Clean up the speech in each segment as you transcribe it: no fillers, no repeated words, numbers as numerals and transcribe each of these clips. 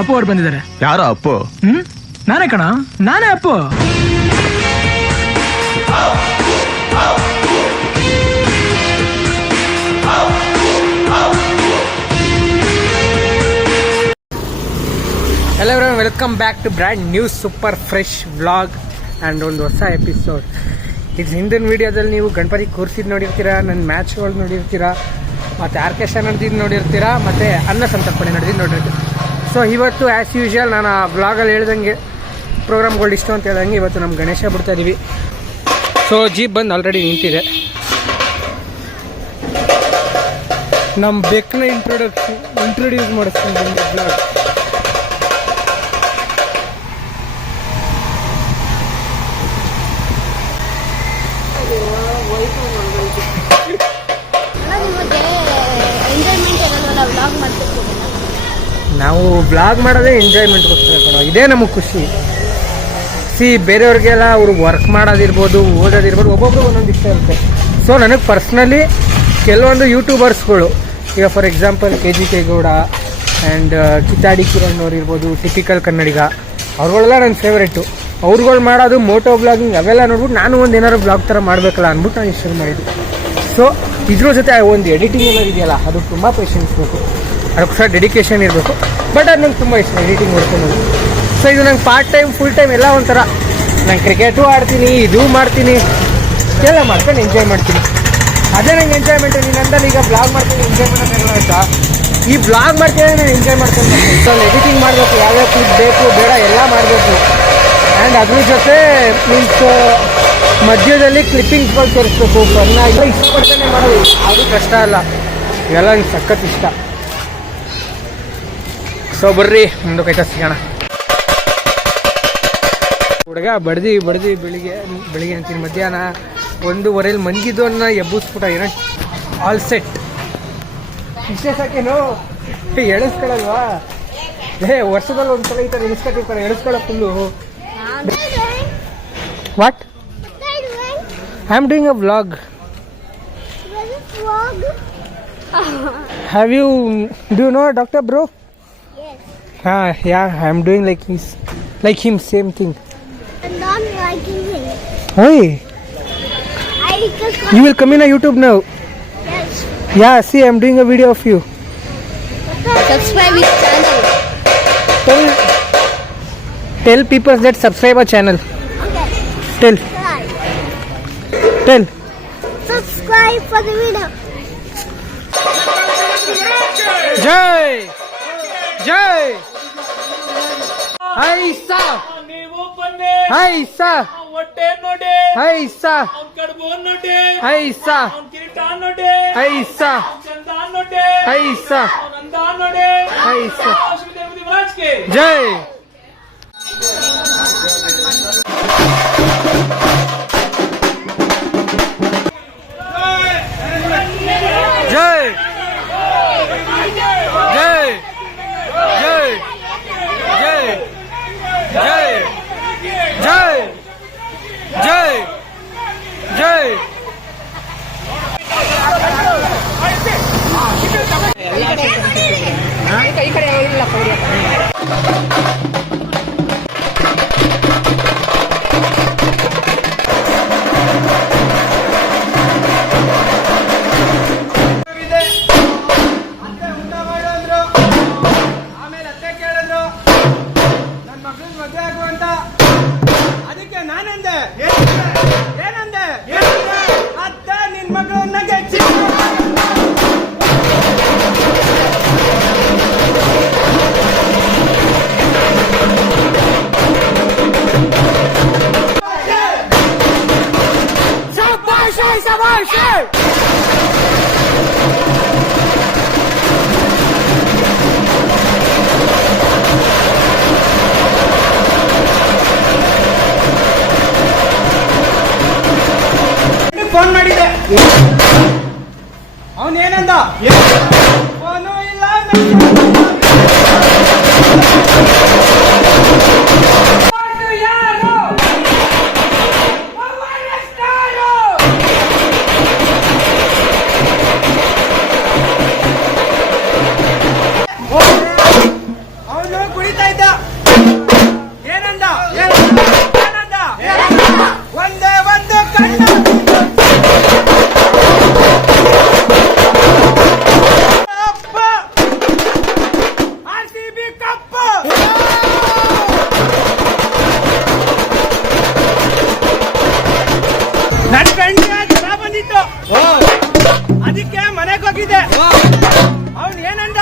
ಅಪ್ಪು ಅವ್ರು ಬಂದಿದ್ದಾರೆ. ಯಾರೋ ಅಪ್ಪು? ನಾನೇ ಕಣ, ನಾನೇ Appu. Hello everyone, welcome back to brand new super fresh vlog and ಒಂದು ಹೊಸ ಎಪಿಸೋಡ್. ಇದು ಹಿಂದಿನ ವಿಡಿಯೋದಲ್ಲಿ ನೀವು ಗಣಪತಿ ಕೂರಿಸಿದ್ದು ನೋಡಿರ್ತೀರಾ, ನನ್ನ ಮ್ಯಾಚ್ಗಳು ನೋಡಿರ್ತೀರಾ, ಮತ್ತು ಆರ್ಕೆಸ್ಟ್ರಾ ನಡೆದಿದ್ದು ನೋಡಿರ್ತೀರಾ, ಮತ್ತು ಅನ್ನ ಸಂತರ್ಪಣೆ ನಡೆದಿದ್ದು ನೋಡಿರ್ತೀರ. ಸೊ ಇವತ್ತು ಆ್ಯಸ್ ಯೂಶುವಲ್ ನಾನು ಆ ವ್ಲಾಗಲ್ಲಿ ಹೇಳ್ದಂಗೆ ಪ್ರೋಗ್ರಾಮ್ಗಳು ಇಷ್ಟು ಅಂತ ಹೇಳ್ದಂಗೆ ಇವತ್ತು ನಮ್ಮ ಗಣೇಶ ಬಿಡ್ತಾ ಇದ್ದೀವಿ. ಸೊ ಜೀಪ್ ಬಂದು ಆಲ್ರೆಡಿ ನಿಂತಿದೆ. ನಮ್ಮ ಬೆಕ್ಕನ್ನ ಇಂಟ್ರೊಡ್ಯೂಸ್ ಮಾಡಿಸ್ತೀನಿ ಬ್ಲಾಗ್. ನಾವು ಬ್ಲಾಗ್ ಮಾಡೋದೇ ಎಂಜಾಯ್ಮೆಂಟ್ಗೋಸ್ಕರ ಕಣ, ಇದೇ ನಮಗೆ ಖುಷಿ. ಬೇರೆಯವ್ರಿಗೆಲ್ಲ ಅವರು ವರ್ಕ್ ಮಾಡೋದಿರ್ಬೋದು, ಓದೋದಿರ್ಬೋದು, ಒಬ್ಬೊಬ್ರು ಒಂದೊಂದು ಇಷ್ಟ ಇರುತ್ತೆ. ಸೊ ನನಗೆ ಪರ್ಸ್ನಲಿ ಕೆಲವೊಂದು ಯೂಟ್ಯೂಬರ್ಸ್ಗಳು, ಈಗ for example KGK Gowda and ಕಿತ್ತಾಡಿ ಕಿರಣ್ ಅವ್ರು ಇರ್ಬೋದು, ಟಿಪಿಕಲ್ ಕನ್ನಡಿಗ, ಅವ್ರುಗಳೆಲ್ಲ ನನ್ನ ಫೇವ್ರೇಟು. ಅವ್ರುಗಳು ಮಾಡೋದು ಮೋಟೋ ಬ್ಲಾಗಿಂಗ್ ಅವೆಲ್ಲ ನೋಡ್ಬಿಟ್ಟು ನಾನು ಒಂದು ಏನಾದ್ರು ಬ್ಲಾಗ್ ಥರ ಮಾಡಬೇಕಲ್ಲ ಅಂದ್ಬಿಟ್ಟು ನಾನು ಇಷ್ಟ ಮಾಡಿದ್ದು. ಸೊ ಇದ್ರ ಜೊತೆ ಒಂದು ಎಡಿಟಿಂಗ್ ಎಲ್ಲ ಇದೆಯಲ್ಲ, ಅದು ತುಂಬ ಪೇಷನ್ಸ್ ಬೇಕು, ಅದಕ್ಕೋಸ್ಕರ ಡೆಡಿಕೇಶನ್ ಇರಬೇಕು. ಬಟ್ ಅದು ನಂಗೆ ತುಂಬ ಇಷ್ಟ ಎಡಿಟಿಂಗ್ ಮಾಡ್ಕೊಂಡು. ಸೊ ಇದು ನಂಗೆ ಪಾರ್ಟ್ ಟೈಮ್ ಫುಲ್ ಟೈಮ್ ಎಲ್ಲ ಒಂಥರ. ನಾನು ಕ್ರಿಕೆಟು ಆಡ್ತೀನಿ, ಇದು ಮಾಡ್ತೀನಿ, ಎಲ್ಲ ಮಾಡ್ಕೊಂಡು ಎಂಜಾಯ್ ಮಾಡ್ತೀನಿ. ಅದೇ ನಂಗೆ ಎಂಜಾಯ್ಮೆಂಟು. ನೀನು ಅಂದಲ್ಲಿ ಈಗ ಬ್ಲಾಗ್ ಮಾಡ್ತೀನಿ ಎಂಜಾಯ್ ಮಾಡೋಕ್ಕಾಗಲ್ಲ ಆಯಿತಾ, ಈ ಬ್ಲಾಗ್ ಮಾಡ್ತೀನಿ ನಾನು ಎಂಜಾಯ್ ಮಾಡ್ಕೊಂಡು ಬರ್ತೀನಿ. ಸೊ ಎಡಿಟಿಂಗ್ ಮಾಡಬೇಕು, ಯಾವ್ಯಾವ ಕ್ಲಿಪ್ ಬೇಕು ಬೇಡ ಎಲ್ಲ ಮಾಡಬೇಕು. ಆ್ಯಂಡ್ ಅದ್ರ ಜೊತೆ ಮೀನ್ಸ್ ಮಧ್ಯದಲ್ಲಿ ಕ್ಲಿಪ್ಪಿಂಗ್ಸ್ಗಳು ತೋರಿಸ್ಬೇಕು, ಚೆನ್ನಾಗಿ ಇಷ್ಟಪಡ್ತಾನೆ ಮಾಡೋದು, ಅದು ಕಷ್ಟ ಅಲ್ಲ, ಇವೆಲ್ಲ ನಂಗೆ ಸಖತ್ ಇಷ್ಟ. ಸೊ ಬರ್ರಿ ಮುಂದೆ ಕೈತ ಸಿಗೋಣ. ಹುಡುಗ ಬಡ್ದು ಬೆಳಿಗ್ಗೆ ಅಂತೀನಿ, ಮಧ್ಯಾಹ್ನ 1:15 ಮನ್ಗಿದ್ದು ಅನ್ನ ಎಬ್ಬಿಸ್ಬಿಟ್ಟ. ಏನೋ ಆಲ್ ಸೆಟ್ ಇಷ್ಟೇ ಸಾಕೇನು, ಎಳಿಸ್ಕೊಳ್ಳಲ್ವಾ? ವರ್ಷದಲ್ಲಿ ಒಂದ್ಸಲ ಈ ಥರ ಎಳಿಸ್ಕೊಟ್ಟಿರ್ತಾರೆ, ಎಳಿಸ್ಕೊಳ್ಳೋ full. What? I am doing a vlog. Have you do no doctor bro? Yeah, I'm doing like him, same thing. I'm not liking him. Why? You will come in a YouTube now. Yes. Yeah, see, I'm doing a video of you. Subscribe his channel. Tell people that subscribe our channel. Okay. Tell. Subscribe for the video. Jai. ಐಸಾ ಐಸಾ ಹೊಟ್ಟೆ ನೋಡಿ, ಐಸಾ ಕಡ್ಬೋನ್ ನೋಡಿ, ಐಸಾ ಕಿರೀಟ ನೋಡಿ, ಐಸಾ ಚಂದ ನೋಡಿ, ಐಸಾ ನಂದ ನೋಡಿ, ಐಸಾ. ಮಹಾರಾಜ್ಗೆ ಜೈ. ಜೈ phone ಮಾಡಿದ್ದೆ, ಅವನೇನಂದ? Phone ಇಲ್ಲ, ಅವನು ಕುಡಿತ ಮಾಡಿದೆ. ಅವನು ಏನಂದ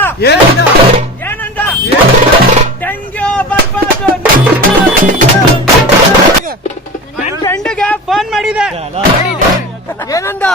ಡೆಂಗ್ಯೂ ಬರ್ಬಾರ್ದು. ನನ್ನ ಫ್ರೆಂಡ್ಗೆ ಫೋನ್ ಮಾಡಿದೆ. ಏನಂದ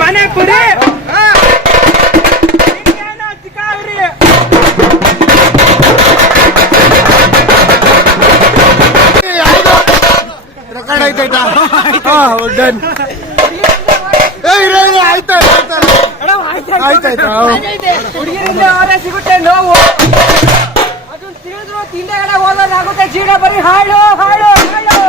ಮನೆ ಕುಡಿ ಹುಡುಗಿರಿಂದ ಅವರೇ ಸಿಗುತ್ತೆ ನೋವು. ಅದನ್ನ ತಿಳಿದ್ರು ತಿಂದಗಡೆ ಹೋಗೋದಾಗುತ್ತೆ. ಜೀವನ ಬರೀ ಹಾಳು ಹಾಳು ಹಾಳು.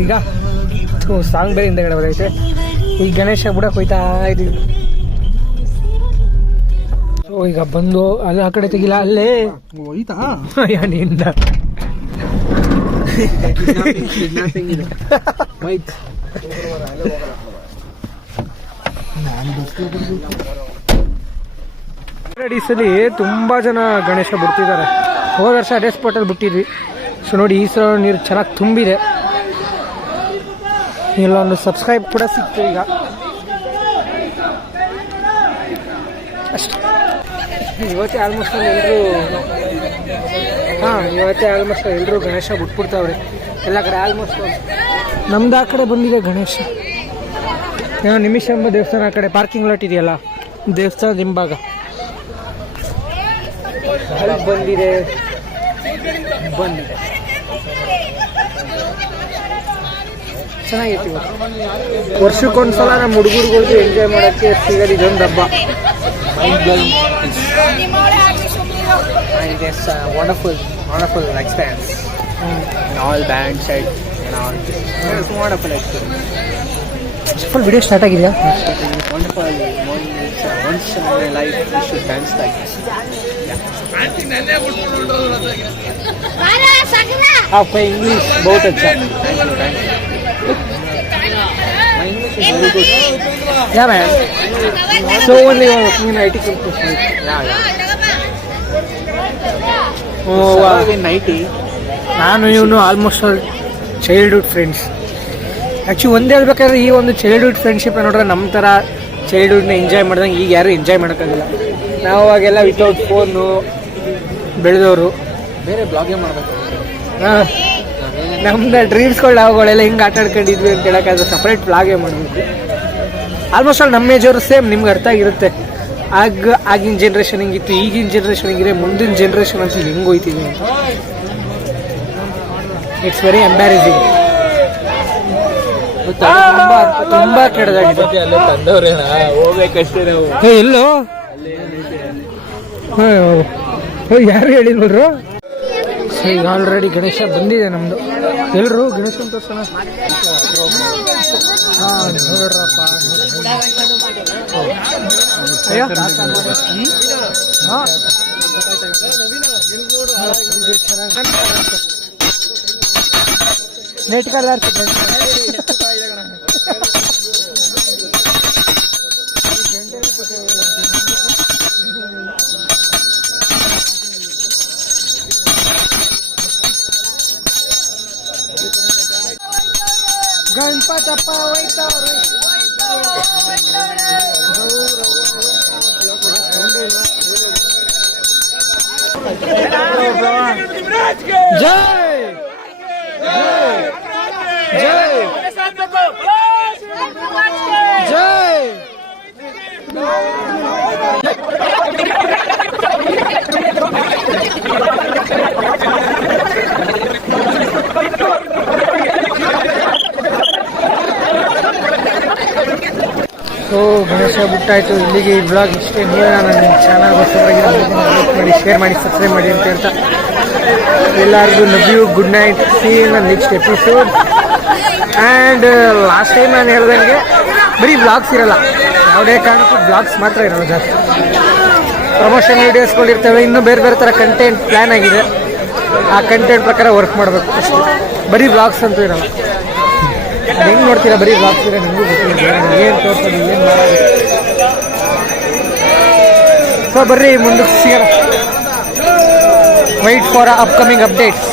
ಈಗ ಸಾಂಗ್ ಬೇರೆ ಹಿಂದೆಗಡೆ ಬರೈತೆ. ಈ ಗಣೇಶ ಬಿಡಕ್ಕೆ ಹೋಯ್ತಾ ಇದೀವಿ. ಸೊ ಈಗ ಬಂದು ಅಲ್ಲಿ ಆ ಕಡೆ ತೆಗಿಲ್ಲ ಅಲ್ಲೇ ಹೋಯ್ತಾ ನಿಂದ ಈ ಸಲ ತುಂಬಾ ಜನ ಗಣೇಶ ಬಿಡ್ತಿದ್ದಾರೆ. ಹೋದ ವರ್ಷ ಅದೇ ಸ್ಪಾಟಲ್ಲಿ ಬಿಟ್ಟಿದ್ವಿ. ಸೊ ನೋಡಿ ಈ ಸಲ ನೀರು ಚೆನ್ನಾಗಿ ತುಂಬಿದೆ. ಇಲ್ಲೊಂದು ಸಬ್ಸ್ಕ್ರೈಬ್ ಕೂಡ ಸಿಕ್ತು ಈಗ ಅಷ್ಟೇ. ಇವತ್ತೇ ಆಲ್ಮೋಸ್ಟ್ ಎಲ್ಲರೂ ಗಣೇಶ ಬಿಟ್ಬಿಡ್ತಾವ್ರೆ ಎಲ್ಲ ಕಡೆ. ಆಲ್ಮೋಸ್ಟ್ ನಮ್ದು ಆ ಕಡೆ ಬಂದಿದೆ ಗಣೇಶ. ನಿಮಿಷಂಬ ದೇವಸ್ಥಾನ ಆ ಕಡೆ ಪಾರ್ಕಿಂಗ್ ಲಾಟ್ ಇದೆಯಲ್ಲ, ದೇವಸ್ಥಾನದ ಹಿಂಭಾಗ ಬಂದಿದೆ. ಚೆನ್ನಾಗಿತ್ತು. ವರ್ಷಕ್ಕೊಂದ್ಸಲ ನಮ್ಮ ಹುಡುಗರುಗಳಿಗೆ ಎಂಜಾಯ್ ಮಾಡೋಕ್ಕೆ ಸಿಗೋದು ಇದೊಂದು ಹಬ್ಬ. wonderful experience. All band set and all. It's wonderful experience. Full video start ಆಗಿದೆಯಾ? Wonderful morning. Once in my life we should dance like this. आपका इंग्लिश बहुत अच्छा. My English is very good. Yeah, man. So only you are working in IT company. In IT. ನಾನು ಇವನು almost childhood friends. Actually ಒಂದೇ ಹೇಳ್ಬೇಕಾದ್ರೆ ಈ ಒಂದು childhood friendship ನೋಡಿದ್ರೆ ನಮ್ಮ ಥರ ಚೈಲ್ಡ್ಹುಡ್ನ ಎಂಜಾಯ್ ಮಾಡ್ದಂಗೆ ಈಗ ಯಾರು ಎಂಜಾಯ್ ಮಾಡೋಕ್ಕಾಗಲ್ಲ. ನಾವು ಅವಾಗೆಲ್ಲ ವಿತೌಟ್ ಫೋನು ಬೆಳೆದವರು. ಬೇರೆ ಬ್ಲಾಗೇ ಮಾಡಬೇಕು. ಹಾಂ, ನಮ್ದು ಡ್ರೀಮ್ಸ್ಗಳು ನಾವುಗಳೆಲ್ಲ ಹಿಂಗೆ ಆಟ ಆಡ್ಕೊಂಡಿದ್ವಿ ಅಂತ ಹೇಳೋಕ್ಕಾದ್ರೆ ಸಪ್ರೇಟ್ ಬ್ಲಾಗೇ ಮಾಡಬೇಕು. ಆಲ್ಮೋಸ್ಟ್ ಅಲ್ಲಿ ನಮ್ಮ ಏಜವರು ಸೇಮ್, ನಿಮ್ಗೆ ಅರ್ಥ ಆಗಿರುತ್ತೆ. ಆಗಿನ ಜನ್ರೇಷನ್ ಹಿಂಗಿತ್ತು, ಈಗಿನ ಜನ್ರೇಷನ್ ಹಿಂಗಿದೆ, ಮುಂದಿನ ಜನ್ರೇಷನ್ ಅಂತ ಹೆಂಗೆ ಹೋಯ್ತೀವಿ ಅಂತ. It's very embarrassing. ತುಂಬ ಕೆಡದಾಗಿದೆ. ಹೋಗ್ಬೇಕಷ್ಟೇ ನಾವು. ಎಲ್ಲೋ ಯಾರು ಹೇಳಿಲ್ರು. ಈಗ ಆಲ್ರೆಡಿ ಗಣೇಶ ಬಂದಿದೆ ನಮ್ದು. ಎಲ್ಲರೂ ಗಣೇಶ ತೋರ್ಸೋಣ. ಹಾಂ ನೋಡ್ರಪ್ಪ. ನೆಟ್ ಕಲರ್ ಗಣಪತಪ್ಪ ಹೋಯ್ತವ್ರೆ. ಜೈ ಜೈ ಜೈ ಸೊ ಗಣೇಶ ಬಿಟ್ಟಾಯಿತು. ಇಲ್ಲಿಗೆ ಈ ಬ್ಲಾಗ್ ಇಷ್ಟೇ. ನೀವೇ ನನ್ನ ಚಾನಲ್ ಹೊಸಬರಾಗಿ ಲೈಕ್ ಮಾಡಿ, ಶೇರ್ ಮಾಡಿ, ಸಬ್ಸ್ಕ್ರೈಬ್ ಮಾಡಿ ಅಂತ ಹೇಳ್ತಾ ಎಲ್ಲರಿಗೂ love you, good night, see in next episode. And last time ನಾನು ಹೇಳ್ದಂಗೆ ಬರೀ ಬ್ಲಾಗ್ಸ್ ಇರಲ್ಲ, ಯಾವುದೇ ಕಾರಣಕ್ಕೂ ಬ್ಲಾಗ್ಸ್ ಮಾತ್ರ ಇರೋಲ್ಲ, ಜಾಸ್ತಿ ಪ್ರಮೋಷನ್ ವೀಡಿಯೋಸ್ಗಳು ಇರ್ತವೆ. ಇನ್ನೂ ಬೇರೆ ಬೇರೆ ಥರ ಕಂಟೆಂಟ್ ಪ್ಲ್ಯಾನ್ ಆಗಿದೆ. ಆ ಕಂಟೆಂಟ್ ಪ್ರಕಾರ ವರ್ಕ್ ಮಾಡಬೇಕು ಅಷ್ಟೇ, ಬರೀ ಬ್ಲಾಗ್ಸ್ ಅಂತೂ ಇರಲ್ಲ. ಅದು ಹೆಂಗೆ ನೋಡ್ತೀರಾ ಬರೀ ಬ್ಲಾಗ್ಸ್ ಇರೋ ನಿಮಗೂ ಗೊತ್ತಿಲ್ಲ ಏನು ತೋರಿಸೋದು ಏನು ಮಾಡೋದು. ಸೊ ಬರ್ರಿ ಮುಂದಕ್ಕೆ ಸಿಗೋಣ. wait for upcoming updates.